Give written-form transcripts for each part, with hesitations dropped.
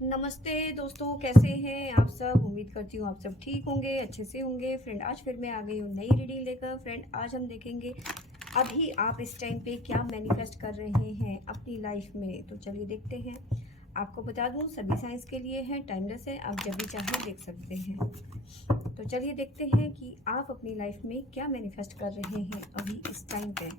नमस्ते दोस्तों, कैसे हैं आप सब। उम्मीद करती हूँ आप सब ठीक होंगे, अच्छे से होंगे। फ्रेंड, आज फिर मैं आ गई हूँ नई रीडिंग लेकर। फ्रेंड, आज हम देखेंगे अभी आप इस टाइम पे क्या मैनिफेस्ट कर रहे हैं अपनी लाइफ में। तो चलिए देखते हैं। आपको बता दूँ, सभी साइंस के लिए है, टाइमलेस है, आप जब भी चाहें देख सकते हैं। तो चलिए देखते हैं कि आप अपनी लाइफ में क्या मैनिफेस्ट कर रहे हैं अभी इस टाइम पे।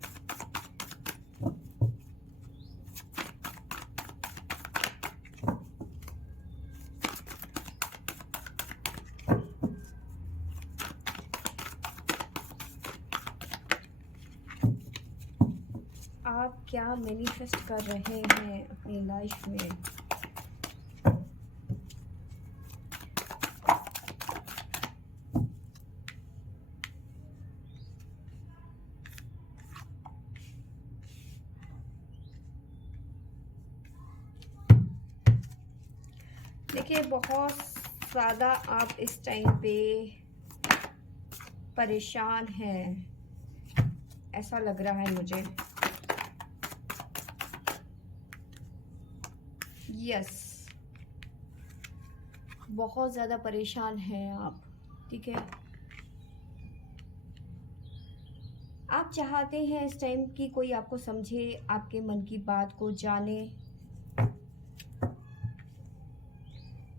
आप क्या मैनिफेस्ट कर रहे हैं अपनी लाइफ में। देखिए, बहुत ज़्यादा आप इस टाइम पे परेशान हैं, ऐसा लग रहा है मुझे। यस, बहुत ज़्यादा परेशान हैं आप। ठीक है, आप चाहते हैं इस टाइम कि कोई आपको समझे, आपके मन की बात को जाने।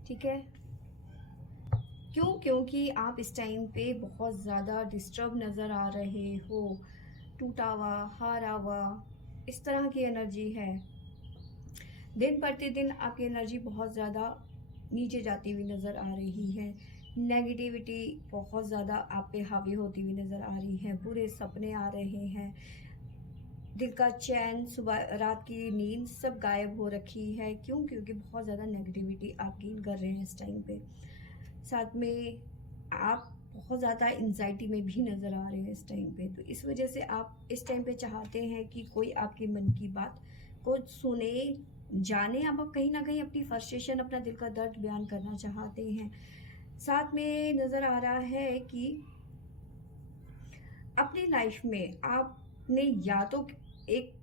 ठीक है, क्यों? क्योंकि आप इस टाइम पे बहुत ज़्यादा डिस्टर्ब नज़र आ रहे हो, टूटा हुआ, हारा हुआ, इस तरह की एनर्जी है। दिन प्रतिदिन आपकी एनर्जी बहुत ज़्यादा नीचे जाती हुई नज़र आ रही है। नेगेटिविटी बहुत ज़्यादा आप पे हावी होती हुई नज़र आ रही है। बुरे सपने आ रहे हैं, दिल का चैन, सुबह रात की नींद सब गायब हो रखी है। क्यों? क्योंकि बहुत ज़्यादा नेगेटिविटी आप गेन कर रहे हैं इस टाइम पे। साथ में आप बहुत ज़्यादा एंजाइटी में भी नज़र आ रहे हैं इस टाइम पे। तो इस वजह से आप इस टाइम पे चाहते हैं कि कोई आपके मन की बात को सुने, जाने। आप कहीं ना कहीं अपनी फ्रस्ट्रेशन, अपना दिल का दर्द बयान करना चाहते हैं। साथ में नज़र आ रहा है कि अपनी लाइफ में आपने या तो एक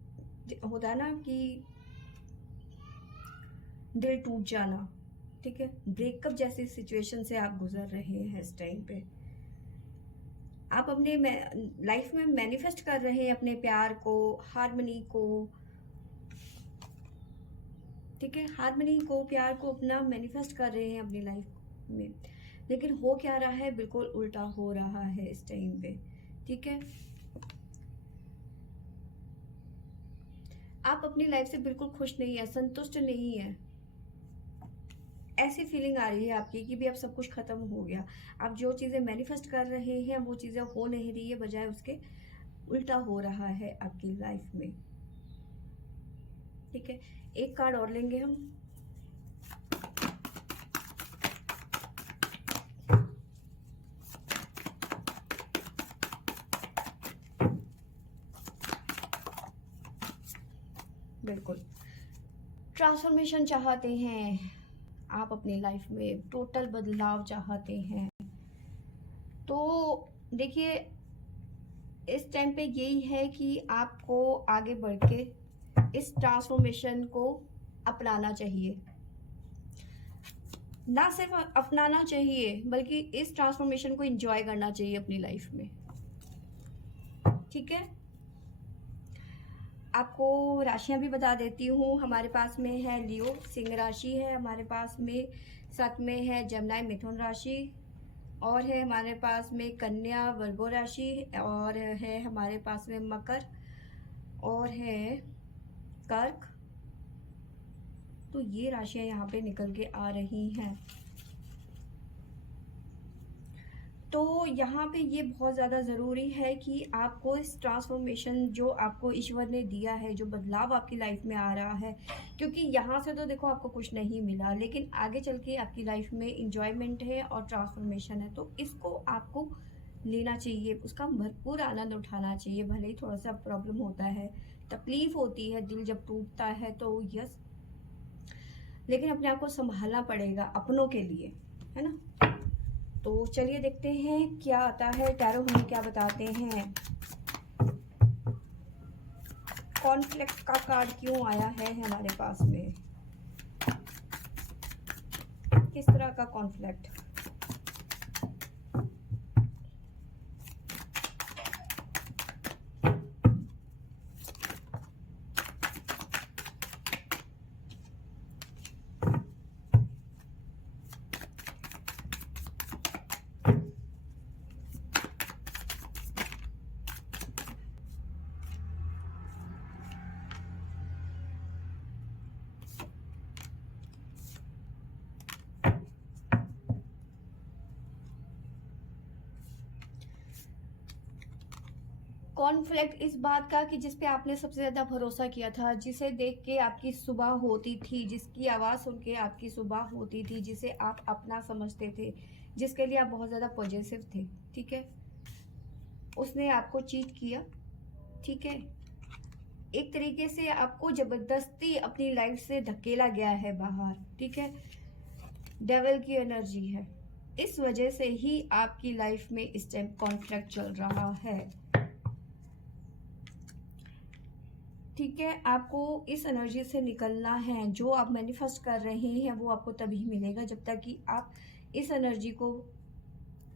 होता है ना कि दिल टूट जाना, ठीक है, ब्रेकअप जैसी सिचुएशन से आप गुजर रहे हैं इस टाइम पे। आप अपने लाइफ में मैनिफेस्ट कर रहे हैं अपने प्यार को, हार्मनी को। ठीक है, हार्मनी को, प्यार को अपना मैनिफेस्ट कर रहे हैं अपनी लाइफ में। लेकिन हो क्या रहा है, बिल्कुल उल्टा हो रहा है इस टाइम पे। ठीक है, आप अपनी लाइफ से बिल्कुल खुश नहीं है, संतुष्ट नहीं है। ऐसी फीलिंग आ रही है आपकी कि भी अब सब कुछ खत्म हो गया। आप जो चीज़ें मैनिफेस्ट कर रहे हैं वो चीज़ें हो नहीं रही है, बजाय उसके उल्टा हो रहा है आपकी लाइफ में। ठीक है, एक कार्ड और लेंगे हम। बिल्कुल, ट्रांसफॉर्मेशन चाहते हैं आप अपनी लाइफ में, टोटल बदलाव चाहते हैं। तो देखिए, इस टाइम पे यही है कि आपको आगे बढ़ के इस ट्रांसफॉर्मेशन को अपनाना चाहिए। ना सिर्फ अपनाना चाहिए, बल्कि इस ट्रांसफॉर्मेशन को एंजॉय करना चाहिए अपनी लाइफ में। ठीक है, आपको राशियां भी बता देती हूँ। हमारे पास में है लियो, सिंह राशि है हमारे पास में। साथ में है जमनाई, मिथुन राशि। और है हमारे पास में कन्या, वर्गो राशि। और है हमारे पास में मकर। और है कर्क। तो ये राशियां यहाँ पे निकल के आ रही हैं। तो यहाँ पे ये बहुत ज़्यादा ज़रूरी है कि आपको इस ट्रांसफॉर्मेशन जो आपको ईश्वर ने दिया है, जो बदलाव आपकी लाइफ में आ रहा है, क्योंकि यहाँ से तो देखो आपको कुछ नहीं मिला, लेकिन आगे चल के आपकी लाइफ में इंजॉयमेंट है और ट्रांसफॉर्मेशन है। तो इसको आपको लेना चाहिए, उसका भरपूर आनंद उठाना चाहिए। भले ही थोड़ा सा प्रॉब्लम होता है, तकलीफ होती है, दिल जब टूटता है तो यस, लेकिन अपने आप को संभालना पड़ेगा अपनों के लिए, है ना। तो चलिए देखते हैं क्या आता है, टैरो हमें क्या बताते हैं। कॉन्फ्लिक्ट का कार्ड क्यों आया है हमारे पास में। का कॉन्फ्लिक्ट। कॉन्फ्लिक्ट इस बात का कि जिस पे आपने सबसे ज़्यादा भरोसा किया था, जिसे देख के आपकी सुबह होती थी, जिसकी आवाज़ सुन के आपकी सुबह होती थी, जिसे आप अपना समझते थे, जिसके लिए आप बहुत ज़्यादा पॉजिटिव थे, ठीक है, उसने आपको चीट किया, ठीक है, एक तरीके से आपको ज़बरदस्ती अपनी लाइफ से धकेला गया है बाहर, ठीक है, डेविल की एनर्जी है। इस वजह से ही आपकी लाइफ में इस टाइम कॉन्फ्लिक्ट चल रहा है, ठीक है। आपको इस एनर्जी से निकलना है। जो आप मैनिफेस्ट कर रहे हैं वो आपको तभी मिलेगा जब तक कि आप इस एनर्जी को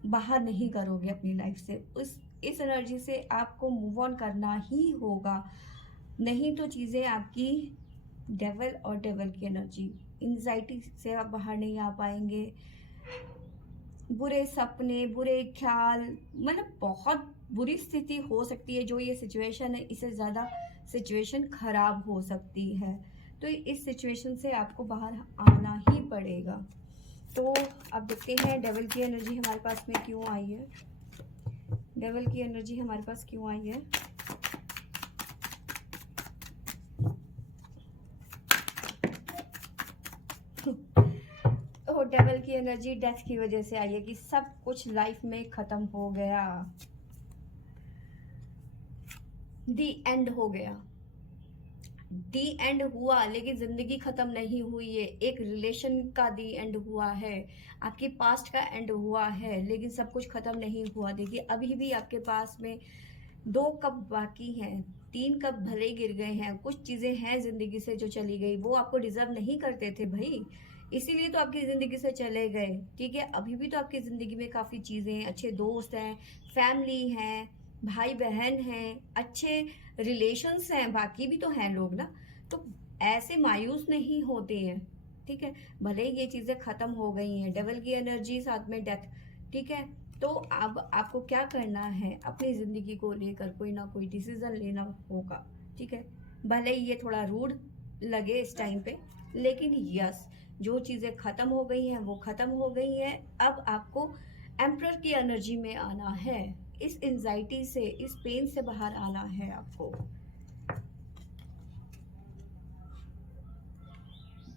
बाहर नहीं करोगे अपनी लाइफ से। इस एनर्जी से आपको मूव ऑन करना ही होगा, नहीं तो चीज़ें आपकी डेविल और डेविल की एनर्जी, एंजाइटी से आप बाहर नहीं आ पाएंगे। बुरे सपने, बुरे ख्याल, मतलब बहुत बुरी स्थिति हो सकती है। जो ये सिचुएशन है इससे ज़्यादा सिचुएशन खराब हो सकती है, तो इस सिचुएशन से आपको बाहर आना ही पड़ेगा। तो अब देखते हैं डेविल की एनर्जी हमारे पास में क्यों आई है। डेविल की एनर्जी हमारे पास क्यों आई है। तो डेविल की एनर्जी डेथ की वजह से आई है कि सब कुछ लाइफ में खत्म हो गया, दी एंड हो गया। दी एंड हुआ लेकिन जिंदगी खत्म नहीं हुई है। एक रिलेशन का दी एंड हुआ है, आपके पास्ट का एंड हुआ है, लेकिन सब कुछ खत्म नहीं हुआ। देखिए अभी भी आपके पास में 2 कप बाकी हैं, 3 कप भले गिर गए हैं। कुछ चीजें हैं जिंदगी से जो चली गई, वो आपको डिजर्व नहीं करते थे भाई, इसीलिए तो आपकी जिंदगी से चले गए, ठीक है। अभी भी तो आपकी जिंदगी में काफी चीजें, अच्छे दोस्त हैं, फैमिली हैं, भाई बहन हैं, अच्छे रिलेशंस हैं, बाकी भी तो हैं लोग ना। तो ऐसे मायूस नहीं होते हैं, ठीक है, भले ही ये चीजें खत्म हो गई हैं। डबल की एनर्जी साथ में डेथ, ठीक है। तो अब आपको क्या करना है, अपनी जिंदगी को लेकर कोई ना कोई डिसीजन लेना होगा, ठीक है। भले ही ये थोड़ा रूड लगे इस टाइम पे, लेकिन यस, जो चीजें खत्म हो गई हैं वो खत्म हो गई हैं। अब आपको एम्परर की एनर्जी में आना है, इस एंजाइटी से, इस पेन से बाहर आना है आपको।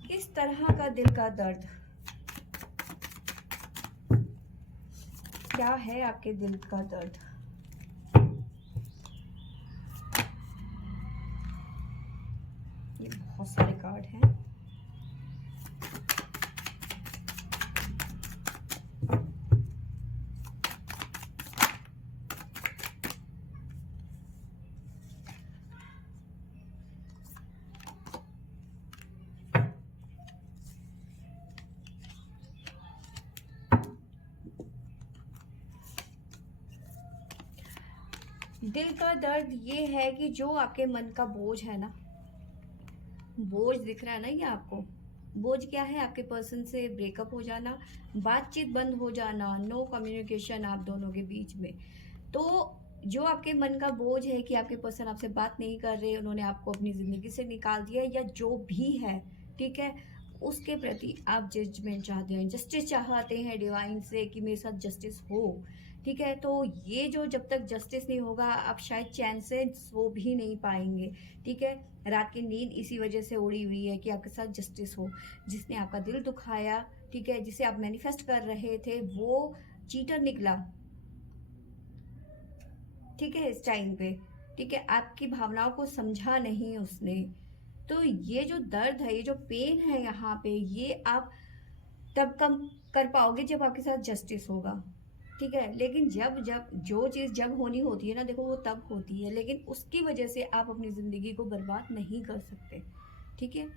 किस तरह का दिल का दर्द, क्या है आपके दिल का दर्द। ये बहुत सारे कार्ड हैं। दिल का दर्द ये है कि जो आपके मन का बोझ है ना, बोझ दिख रहा है ना ये आपको, बोझ क्या है, आपके पर्सन से ब्रेकअप हो जाना, बातचीत बंद हो जाना, नो कम्युनिकेशन आप दोनों के बीच में। तो जो आपके मन का बोझ है कि आपके पर्सन आपसे बात नहीं कर रहे, उन्होंने आपको अपनी जिंदगी से निकाल दिया, या जो भी है, ठीक है, उसके प्रति आप जजमेंट चाहते हैं, जस्टिस चाहते हैं डिवाइन से कि मेरे साथ जस्टिस हो, ठीक है। तो ये जो जब तक जस्टिस नहीं होगा आप शायद चैन से सो भी नहीं पाएंगे, ठीक है। रात की नींद इसी वजह से उड़ी हुई है कि आपके साथ जस्टिस हो। जिसने आपका दिल दुखाया, ठीक है, जिसे आप मैनिफेस्ट कर रहे थे, वो चीटर निकला, ठीक है, इस टाइम पे, ठीक है, आपकी भावनाओं को समझा नहीं उसने। तो ये जो दर्द है, ये जो पेन है यहाँ पे, ये आप तब कम कर पाओगे जब आपके साथ जस्टिस होगा, ठीक है। लेकिन जब जब जो चीज़ जब होनी होती है ना, देखो वो तब होती है, लेकिन उसकी वजह से आप अपनी ज़िंदगी को बर्बाद नहीं कर सकते, ठीक है।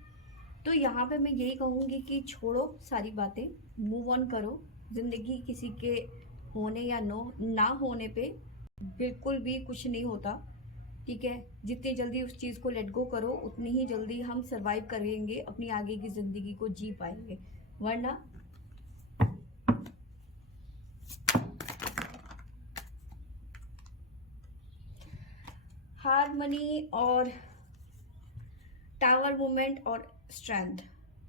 तो यहाँ पे मैं यही कहूँगी कि छोड़ो सारी बातें, मूव ऑन करो। ज़िंदगी किसी के होने या नो ना होने पे बिल्कुल भी कुछ नहीं होता, ठीक है। जितनी जल्दी उस चीज़ को लेट गो करो, उतनी ही जल्दी हम सर्वाइव करेंगे, अपनी आगे की ज़िंदगी को जी पाएंगे। वरना हारमनी और टावर मूवमेंट और स्ट्रेंथ,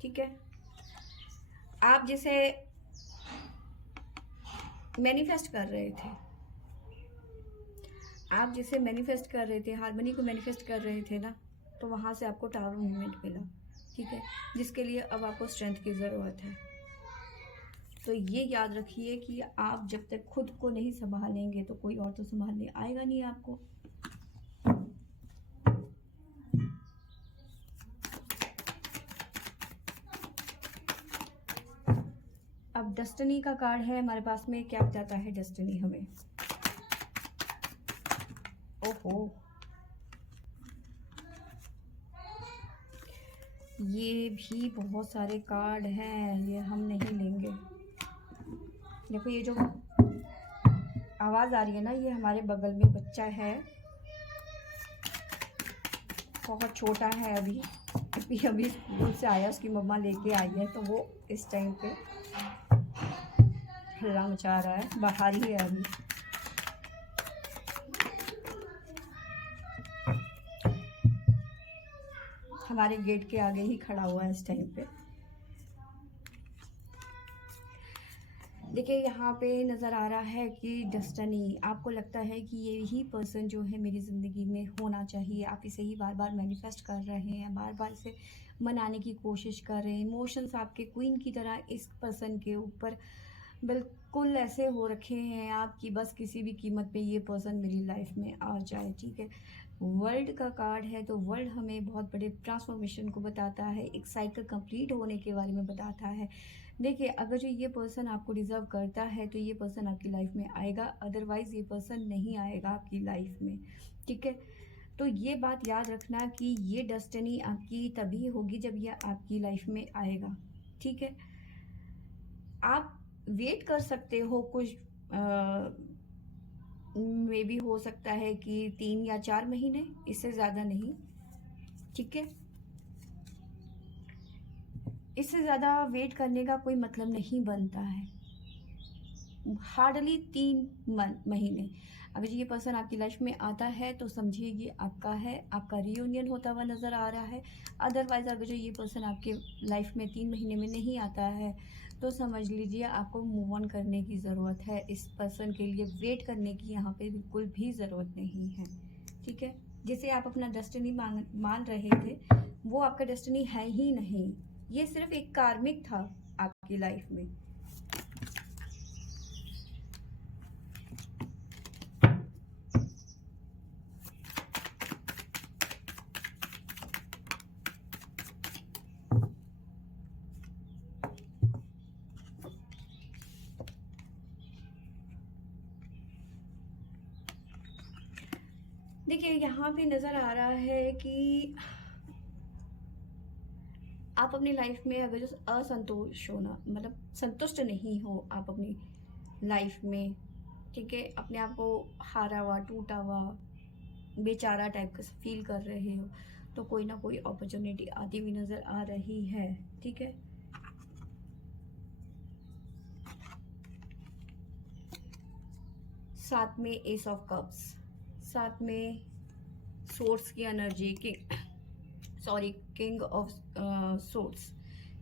ठीक है। आप जिसे मैनिफेस्ट कर रहे थे, आप जिसे मैनिफेस्ट कर रहे थे, हारमनी को मैनिफेस्ट कर रहे थे ना, तो वहाँ से आपको टावर मूवमेंट मिला, ठीक है, जिसके लिए अब आपको स्ट्रेंथ की ज़रूरत है। तो ये याद रखिए कि आप जब तक खुद को नहीं संभालेंगे तो कोई और तो संभालने आएगा नहीं आपको। अब डेस्टिनी का कार्ड है हमारे पास में, क्या बताता है डेस्टिनी हमें? ओहो, ये भी बहुत सारे कार्ड हैं, ये हम नहीं लेंगे। देखो ये जो आवाज़ आ रही है ना, ये हमारे बगल में बच्चा है, बहुत छोटा है, अभी स्कूल से आया, उसकी मम्मा लेके आई है, तो वो इस टाइम पे हल्ला मचा रहा है, बाहर ही है अभी। हमारे गेट के आगे ही खड़ा हुआ है इस टाइम पे। देखिए यहाँ पे नज़र आ रहा है कि डेस्टिनी, आपको लगता है कि ये ही पर्सन जो है मेरी ज़िंदगी में होना चाहिए, आप इसे ही बार बार मैनिफेस्ट कर रहे हैं, बार बार इसे मनाने की कोशिश कर रहे हैं। इमोशंस आपके क्वीन की तरह इस पर्सन के ऊपर बिल्कुल ऐसे हो रखे हैं आप कि बस किसी भी कीमत पे ये पर्सन मेरी लाइफ में आ जाए, ठीक है। वर्ल्ड का कार्ड है, तो वर्ल्ड हमें बहुत बड़े ट्रांसफॉर्मेशन को बताता है, एक साइकिल कंप्लीट होने के बारे में बताता है। देखिए अगर जो ये पर्सन आपको डिज़र्व करता है तो ये पर्सन आपकी लाइफ में आएगा, अदरवाइज़ ये पर्सन नहीं आएगा आपकी लाइफ में, ठीक है। तो ये बात याद रखना कि ये डेस्टिनी आपकी तभी होगी जब ये आपकी लाइफ में आएगा, ठीक है। आप वेट कर सकते हो कुछ, मे भी हो सकता है कि 3 या 4 महीने, इससे ज़्यादा नहीं, ठीक है। इससे ज़्यादा वेट करने का कोई मतलब नहीं बनता है। हार्डली 3 महीने। अगर ये पर्सन आपकी लाइफ में आता है तो समझिए ये आपका है, आपका रियूनियन होता हुआ नज़र आ रहा है। अदरवाइज़ अगर जो ये पर्सन आपके लाइफ में 3 महीने में नहीं आता है तो समझ लीजिए आपको मूव ऑन करने की ज़रूरत है। इस पर्सन के लिए वेट करने की यहाँ पे बिल्कुल भी ज़रूरत नहीं है, ठीक है। जिसे आप अपना डेस्टिनी मान रहे थे, वो आपका डेस्टिनी है ही नहीं, ये सिर्फ एक कार्मिक था आपकी लाइफ में। देखिए यहाँ पे नज़र आ रहा है कि आप अपनी लाइफ में अगर जो असंतोष हो ना, मतलब संतुष्ट नहीं हो आप अपनी लाइफ में, ठीक है, अपने आप को हारा हुआ, टूटा हुआ, बेचारा टाइप का फील कर रहे हो, तो कोई ना कोई अपॉर्चुनिटी आती हुई नज़र आ रही है, ठीक है। साथ में एस ऑफ कप्स, साथ में सोर्स की एनर्जी, किंग ऑफ सोर्स।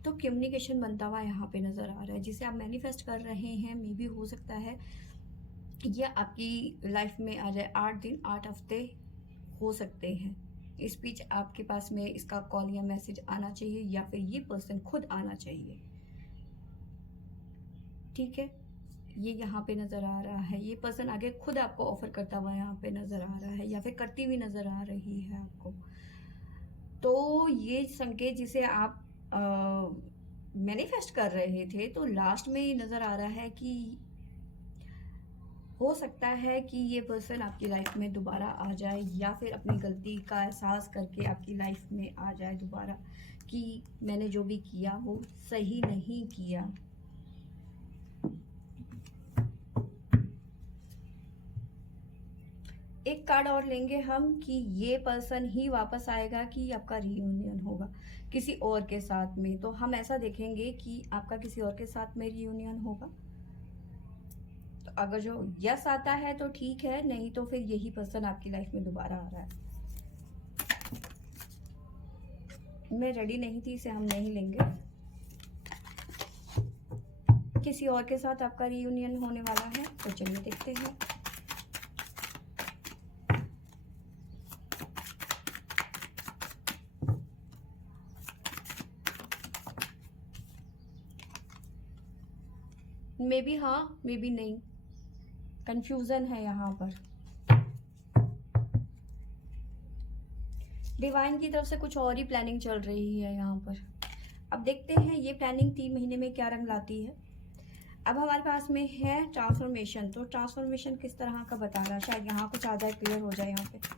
तो कम्युनिकेशन बनता हुआ यहाँ पे नज़र आ रहा है, जिसे आप मैनिफेस्ट कर रहे हैं। मे भी हो सकता है ये आपकी लाइफ में आ जाए, 8 दिन 8 हफ्ते हो सकते हैं। इस बीच आपके पास में इसका कॉल या मैसेज आना चाहिए, या फिर ये पर्सन खुद आना चाहिए, ठीक है। ये यहाँ पे नज़र आ रहा है, ये पर्सन आगे खुद आपको ऑफर करता हुआ यहाँ पे नज़र आ रहा है, या फिर करती हुई नज़र आ रही है आपको। तो ये संकेत जिसे आप मैनिफेस्ट कर रहे थे, तो लास्ट में ये नज़र आ रहा है कि हो सकता है कि ये पर्सन आपकी लाइफ में दोबारा आ जाए, या फिर अपनी गलती का एहसास करके आपकी लाइफ में आ जाए दोबारा, कि मैंने जो भी किया वो सही नहीं किया। एक कार्ड और लेंगे हम कि ये पर्सन ही वापस आएगा कि आपका रीयूनियन होगा किसी और के साथ में। तो हम ऐसा देखेंगे कि आपका किसी और के साथ में रीयूनियन होगा। तो अगर जो यस आता है तो ठीक है, नहीं तो फिर यही पर्सन आपकी लाइफ में दोबारा आ रहा है। मैं रेडी नहीं थी, इसे हम नहीं लेंगे। किसी और के साथ आपका रीयूनियन होने वाला है, तो चलिए देखते हैं। मे बी हाँ, मे बी नहीं, कंफ्यूजन है यहाँ पर। डिवाइन की तरफ से कुछ और ही प्लानिंग चल रही है यहाँ पर। अब देखते हैं ये प्लानिंग 3 महीने में क्या रंग लाती है। अब हमारे पास में है ट्रांसफॉर्मेशन। तो ट्रांसफॉर्मेशन किस तरह का बता रहा है, शायद यहाँ कुछ आ जाए, क्लियर हो जाए यहाँ पे।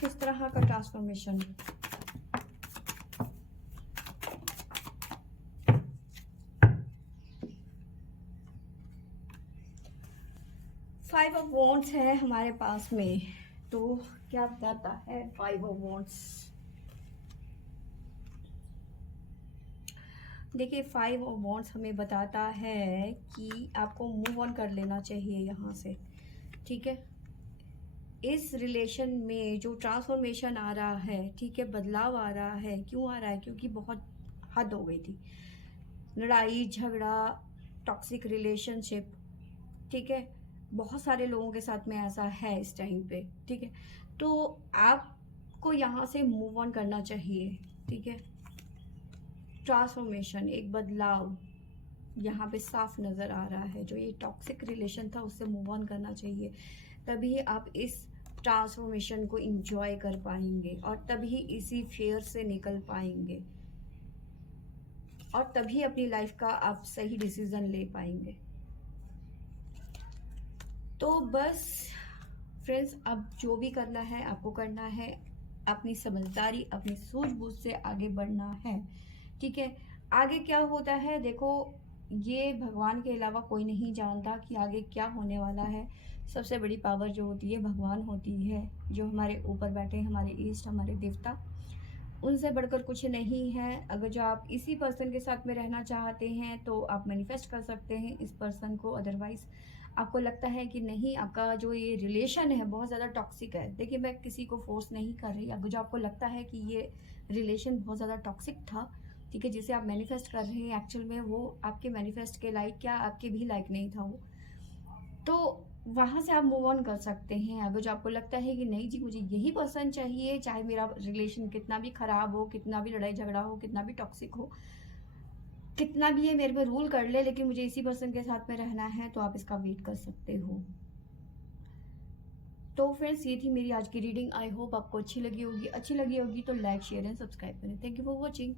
किस तरह का ट्रांसफॉर्मेशन? फाइव ऑफ वॉन्ड्स है हमारे पास में। तो क्या बताता है फाइव ऑफ वॉन्ड्स? देखिए, फाइव ऑफ वॉन्ड्स हमें बताता है कि आपको मूव ऑन कर लेना चाहिए यहाँ से, ठीक है। इस रिलेशन में जो ट्रांसफॉर्मेशन आ रहा है, ठीक है, बदलाव आ रहा है। क्यों आ रहा है? क्योंकि बहुत हद हो गई थी, लड़ाई झगड़ा, टॉक्सिक रिलेशनशिप, ठीक है। बहुत सारे लोगों के साथ में ऐसा है इस टाइम पे, ठीक है। तो आपको यहाँ से मूव ऑन करना चाहिए, ठीक है। ट्रांसफॉर्मेशन, एक बदलाव यहाँ पे साफ नज़र आ रहा है। जो ये टॉक्सिक रिलेशन था उससे मूव ऑन करना चाहिए, तभी आप इस ट्रांसफॉर्मेशन को इंजॉय कर पाएंगे और तभी इसी फेयर से निकल पाएंगे और तभी अपनी लाइफ का आप सही डिसीजन ले पाएंगे। तो बस फ्रेंड्स, अब जो भी करना है आपको करना है, अपनी समझदारी, अपनी सूझबूझ से आगे बढ़ना है, ठीक है। आगे क्या होता है, देखो, ये भगवान के अलावा कोई नहीं जानता कि आगे क्या होने वाला है। सबसे बड़ी पावर जो होती है भगवान होती है, जो हमारे ऊपर बैठे हैं, हमारे ईष्ट, हमारे देवता, उनसे बढ़कर कुछ नहीं है। अगर जो आप इसी पर्सन के साथ में रहना चाहते हैं तो आप मैनिफेस्ट कर सकते हैं इस पर्सन को। अदरवाइज आपको लगता है कि नहीं, आपका जो ये रिलेशन है बहुत ज़्यादा टॉक्सिक है। देखिए, मैं किसी को फोर्स नहीं कर रही। अगर जो आपको लगता है कि ये रिलेशन बहुत ज़्यादा टॉक्सिक था, ठीक है, जिसे आप मैनिफेस्ट कर रहे हैं, एक्चुअल में वो आपके मैनिफेस्ट के लायक, क्या आपके भी लायक नहीं था वो, तो वहाँ से आप मूव ऑन कर सकते हैं। अगर जो आपको लगता है कि नहीं जी, मुझे यही पर्सन चाहिए, चाहे मेरा रिलेशन कितना भी खराब हो, कितना भी लड़ाई झगड़ा हो, कितना भी टॉक्सिक हो, कितना भी ये मेरे पे रूल कर ले, लेकिन मुझे इसी पर्सन के साथ में रहना है, तो आप इसका वेट कर सकते हो। तो फ्रेंड्स, ये थी मेरी आज की रीडिंग। आई होप आपको अच्छी लगी होगी। अच्छी लगी होगी तो लाइक, शेयर एंड सब्सक्राइब करें। Thank you for watching.